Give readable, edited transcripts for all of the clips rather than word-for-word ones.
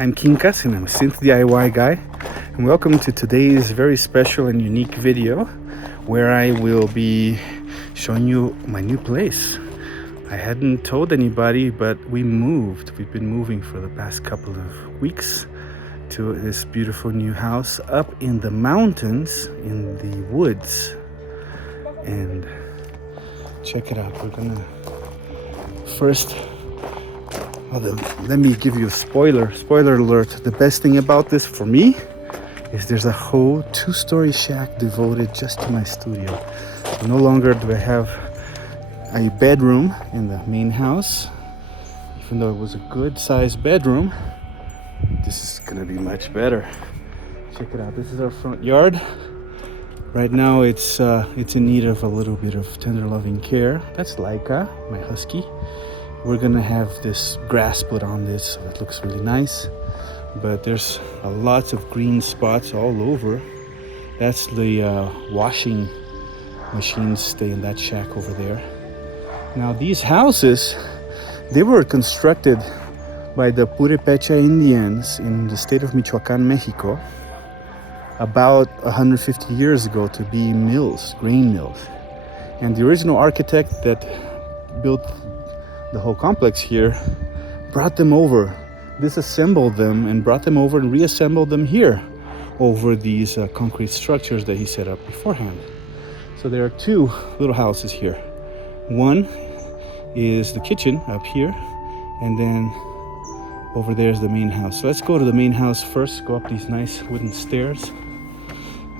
I'm Kinkas and I'm a synth DIY guy, and welcome to today's very special and unique video where I will be showing you my new place. I hadn't told anybody, but we've been moving for the past couple of weeks to this beautiful new house up in the mountains in the woods. And check it out, we're gonna first let me give you a spoiler alert. The best thing about this for me is there's a whole 2-story shack devoted just to my studio. So no longer do I have a bedroom in the main house, even though it was a good sized bedroom. This is gonna be much better. Check it out, this is our front yard. Right now it's in need of a little bit of tender loving care. That's Laika, my husky. We're gonna have this grass put on this, so it looks really nice. But there's lots of green spots all over. That's the washing machines stay in that shack over there. Now these houses, they were constructed by the Purepecha Indians in the state of Michoacan, Mexico, about 150 years ago to be mills, grain mills. And the original architect that built the whole complex here brought them over, disassembled them and brought them over and reassembled them here over these concrete structures that he set up beforehand. So there are two little houses here. One is the kitchen up here, and then over there is the main house. So let's go to the main house first, go up these nice wooden stairs,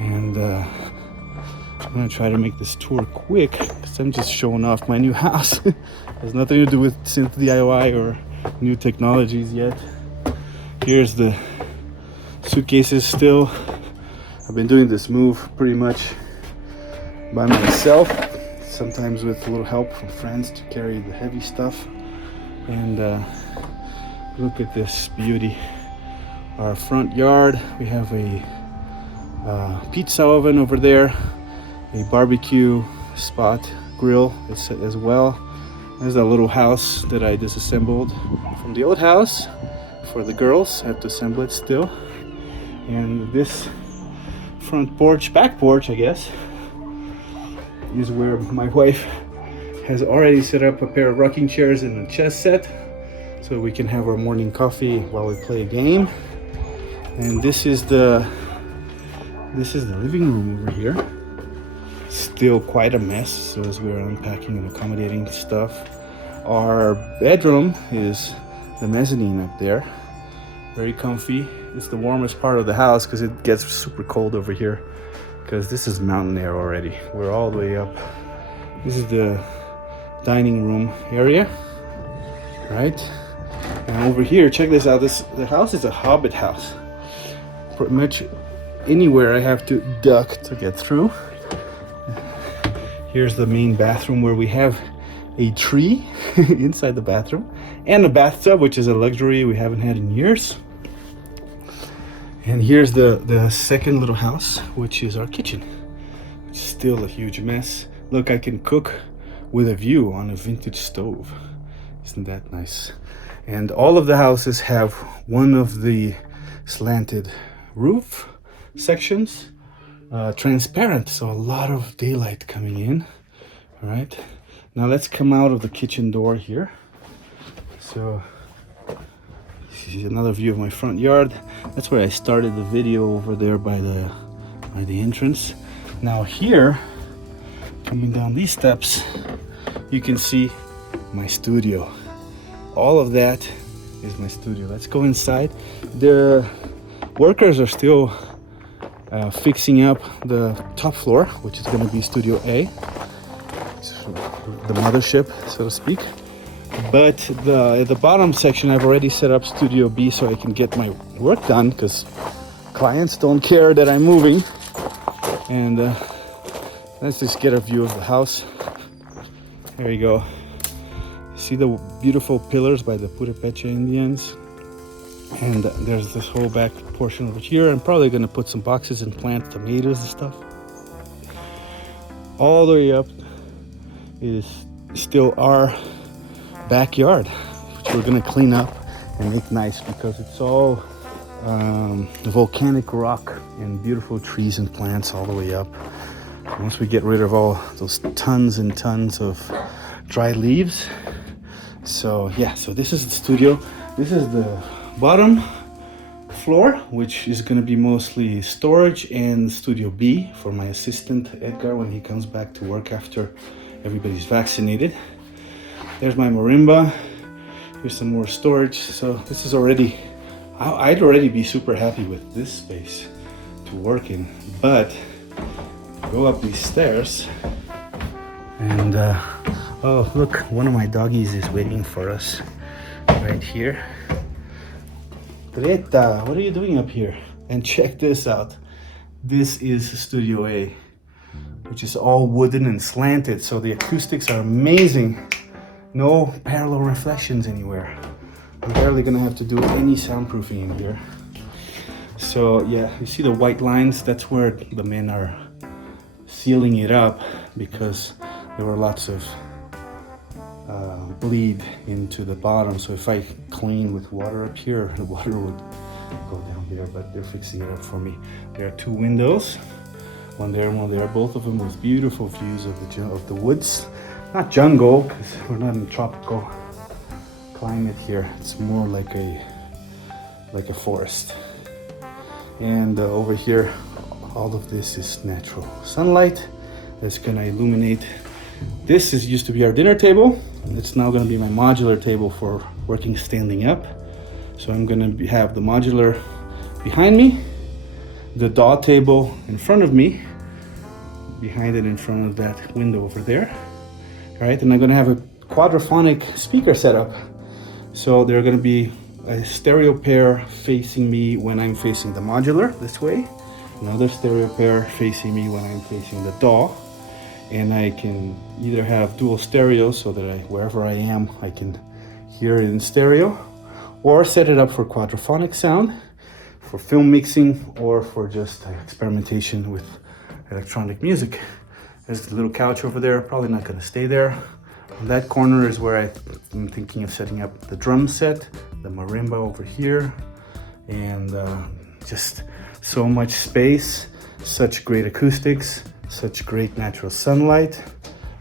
and I'm gonna try to make this tour quick because I'm just showing off my new house. Has nothing to do with synth DIY or new technologies yet. Here's the suitcases still. I've been doing this move pretty much by myself, sometimes with a little help from friends to carry the heavy stuff. And look at this beauty. Our front yard, we have a pizza oven over there, a barbecue spot grill as well. There's a little house that I disassembled from the old house for the girls. I have to assemble it still. And this front porch, back porch I guess, is where my wife has already set up a pair of rocking chairs and a chess set so we can have our morning coffee while we play a game. And this is the living room over here. Still quite a mess, so as we're unpacking and accommodating stuff. Our bedroom is the mezzanine up there. Very comfy. It's the warmest part of the house because it gets super cold over here because this is mountain air already. We're all the way up. This is the dining room area, right? And over here, check this out. The house is a hobbit house. Pretty much anywhere I have to duck to get through. Here's the main bathroom where we have a tree inside the bathroom and a bathtub, which is a luxury we haven't had in years. And here's the second little house, which is our kitchen. It's still a huge mess. Look, I can cook with a view on a vintage stove. Isn't that nice? And all of the houses have one of the slanted roof sections. Transparent, so a lot of daylight coming in. All right, now let's come out of the kitchen door here. So this is another view of my front yard. That's where I started the video, over there by the entrance. Now here, coming down these steps, you can see my studio. All of that is my studio. Let's go inside. The workers are still fixing up the top floor, which is going to be Studio A, so the mothership, so to speak. But the bottom section, I've already set up Studio B so I can get my work done because clients don't care that I'm moving. And let's just get a view of the house. There you go. See the beautiful pillars by the Purepecha Indians. And there's this whole back portion over here. I'm probably going to put some boxes and plant tomatoes and stuff. All the way up is still our backyard, which we're going to clean up and make nice because it's all volcanic rock and beautiful trees and plants all the way up. Once we get rid of all those tons and tons of dry leaves. So yeah, so this is the studio. This is the bottom floor, which is going to be mostly storage, and Studio B for my assistant Edgar when he comes back to work after everybody's vaccinated. There's my marimba. Here's some more storage. So this is already, I'd already be super happy with this space to work in, but go up these stairs and oh look, one of my doggies is waiting for us right here. Greta, what are you doing up here? And check this out. This is Studio A, which is all wooden and slanted, so the acoustics are amazing. No parallel reflections anywhere. I'm barely gonna have to do any soundproofing in here. So yeah, you see the white lines? That's where the men are sealing it up because there were lots of bleed into the bottom. So if I clean with water up here, the water would go down there, but they're fixing it up for me. There are two windows, one there and one there, both of them with beautiful views of the woods. Not jungle, because we're not in tropical climate here. It's more like a forest. And over here, all of this is natural sunlight that's gonna illuminate. This used to be our dinner table. It's now gonna be my modular table for working standing up. So I'm gonna have the modular behind me, the DAW table in front of me, behind it in front of that window over there. All right, and I'm gonna have a quadraphonic speaker setup. So they're gonna be a stereo pair facing me when I'm facing the modular this way, another stereo pair facing me when I'm facing the DAW. And I can either have dual stereo so that wherever I am, I can hear it in stereo, or set it up for quadraphonic sound, for film mixing, or for just experimentation with electronic music. There's a little couch over there, probably not gonna stay there. On that corner is where I'm thinking of setting up the drum set, the marimba over here, and just so much space, such great acoustics, such great natural sunlight,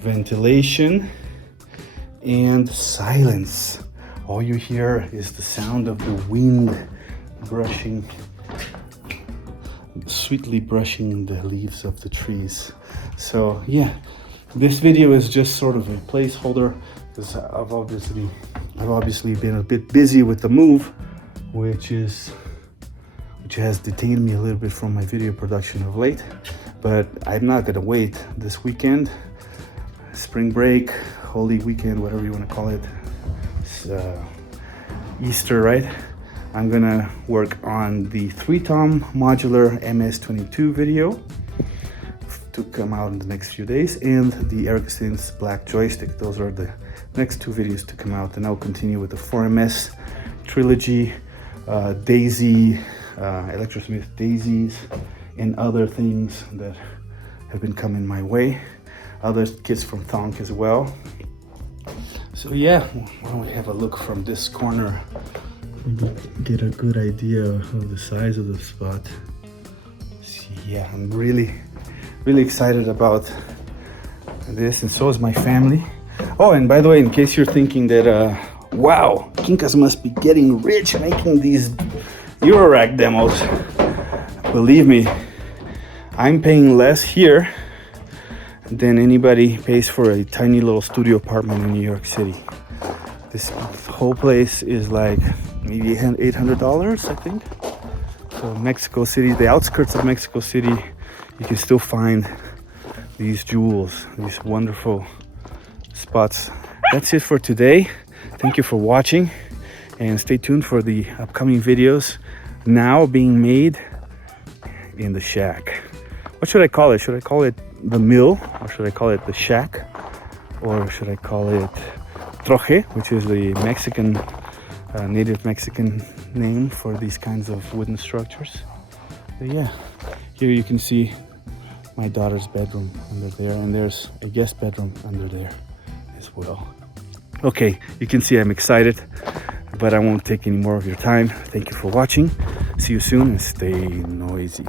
ventilation, and silence. All you hear is the sound of the wind brushing, sweetly brushing the leaves of the trees. So yeah, this video is just sort of a placeholder because I've obviously been a bit busy with the move, which has detained me a little bit from my video production of late. But I'm not gonna wait. This weekend, spring break, holy weekend, whatever you want to call it, Easter, right? I'm gonna work on the 3-tom modular MS-22 video to come out in the next few days, and the Ericsson's black joystick. Those are the next two videos to come out, and I'll continue with the 4MS trilogy, Daisy, Electrosmith Daisies, and other things that have been coming my way. Other kits from Thonk as well. So yeah, why don't we have a look from this corner, get a good idea of the size of the spot. See, yeah, I'm really excited about this, and so is my family. Oh, and by the way, in case you're thinking that, wow, Quincas must be getting rich making these Eurorack demos. Believe me, I'm paying less here than anybody pays for a tiny little studio apartment in New York City. This whole place is like maybe $800, I think. So Mexico City, the outskirts of Mexico City, you can still find these jewels, these wonderful spots. That's it for today. Thank you for watching, and stay tuned for the upcoming videos now being made in the shack. What should I call it? Should I call it the mill, or should I call it the shack, or should I call it troje, which is the Mexican, native Mexican name for these kinds of wooden structures? But yeah, here you can see my daughter's bedroom under there, and there's a guest bedroom under there as well. Okay, you can see I'm excited. but I won't take any more of your time. Thank you for watching. See you soon and stay noisy.